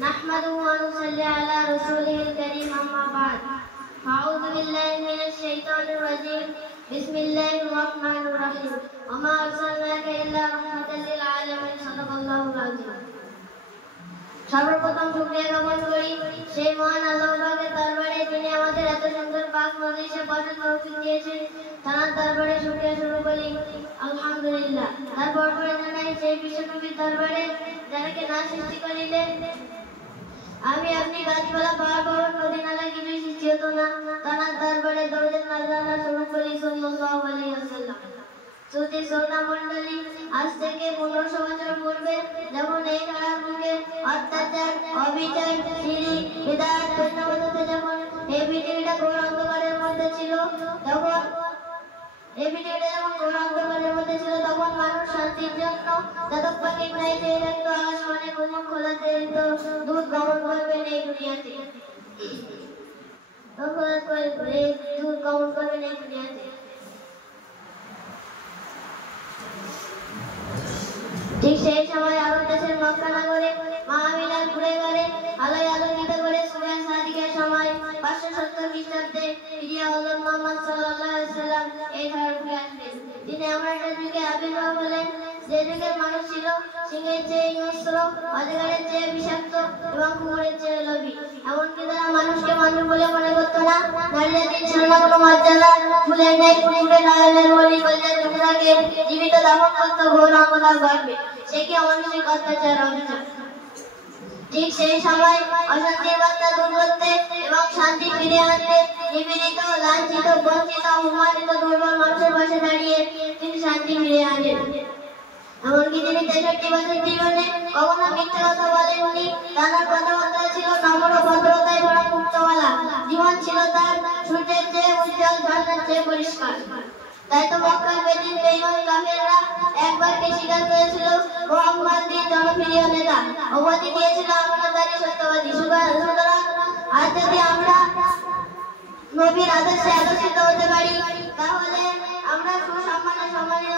نحمده ونصلي على رسوله الكريم أما بعد أعوذ بالله من الشيطان الرجيم بسم الله الرحمن الرحيم وما أرسلناك إلا رحمة للعالمين صدق الله العظيم সর্বপ্রথম শুকরিয়া জ্ঞাপন করি সেই মহান আল্লাহ পাকের দরবারে যিনি আমাদের এত সুন্দর পাক মজলিসে বসার তৌফিক দিয়েছেন তার দরবারে শুকরিয়া শুরু করি আলহামদুলিল্লাহ। তারপর জানাই সেই বিশ্বনবীর দরবারে যাকে না সৃষ্টি করিলে আমি আপনি গাছপালা পাহাড় পর্বত নদী নালা কিছুই সৃষ্টি হতো না। তার দরবারে দরজা নাজানা শুরু করি সাল্লাল্লাহু আলাইহি ওয়াসাল্লাম। শ্রুতি শ্রোতা মণ্ডলী, আজ থেকে 1500 বছর পূর্বে যখন এই ধরার বুকে অত্যাচার, অবিচার, চুরি, বিদাত, বৈষ্ণবতাতে যখন এই পৃথিবীটা ঘোর অন্ধকারের মধ্যে ছিল, তখন তখন মানুষ শান্তির জন্য চাতক পাখির ন্যায় চেয়ে থাকতো আকাশবাণী মুখ খোলাতে দিত দুধ গমন করবেন এই দুনিয়াতে, দুধ গমন করবেন এই দুনিয়াতে। ঠিক সেই সময় আরব দেশের মক্কা নগরে মা আমিনার ঘুরে ঘরে আলোয় আলোকিত করে সূরা সাদিকের সময় 570 খ্রিস্টাব্দে প্রিয় হযরত মুহাম্মদ সাল্লাল্লাহু আলাইহি ওয়াসাল্লাম এই ধরার বুকে আসলেন। তিনি এমন একটা যুগে আবির্ভাব হলেন যে যুগের মানুষ ছিল সিংহের চেয়ে হিংস্র, অজগরের চেয়ে বিষাক্ত এবং কুকুরের চেয়ে লোভী। এমনকি তারা মানুষকে মানুষ বলে মনে করতো না। নারী জাতির ছিল না কোনো মর্যাদা। ফুলের ন্যায় ফুটফুটে নয়নের মণি কল্যাণ টুকরাকে জীবিত দাফন করতো ঘোর অঙ্গনার গর্বে। সে কি অমানসিক অত্যাচার, অবিচার। ঠিক সেই সময় অশান্তির বার্তা দূর করতে এবং শান্তি ফিরিয়ে আনতে নিপীড়িত, লাঞ্ছিত, বঞ্চিত, অপমানিত দুর্বল মানুষের পাশে দাঁড়িয়ে তিনি শান্তি ফিরিয়ে আনেন। এমনকি তিনি 63 বছর জীবনে কখনো মিথ্যা কথা বলেননি। তার কথাবার্তা ছিল নম্র, ভদ্রতায় ভরা, মুক্তওয়ালা। জীবন ছিল তার সূর্যের চেয়ে উজ্জ্বল, ঝর্ণার চেয়ে পরিষ্কার। তাই তো মক্কার বেদিন বেঈমান কাফেররা একবারকে স্বীকার করেছিল মুহাম্মদ জনপ্রিয় নেতা, উপাধি দিয়েছিল আমানতদারি, সত্যবাদী। সুতরাং আজ যদি আমরা নবীর আদর্শে আদর্শিত হতে পারি, তাহলে আমরা সুসম্মানে সম্মানিত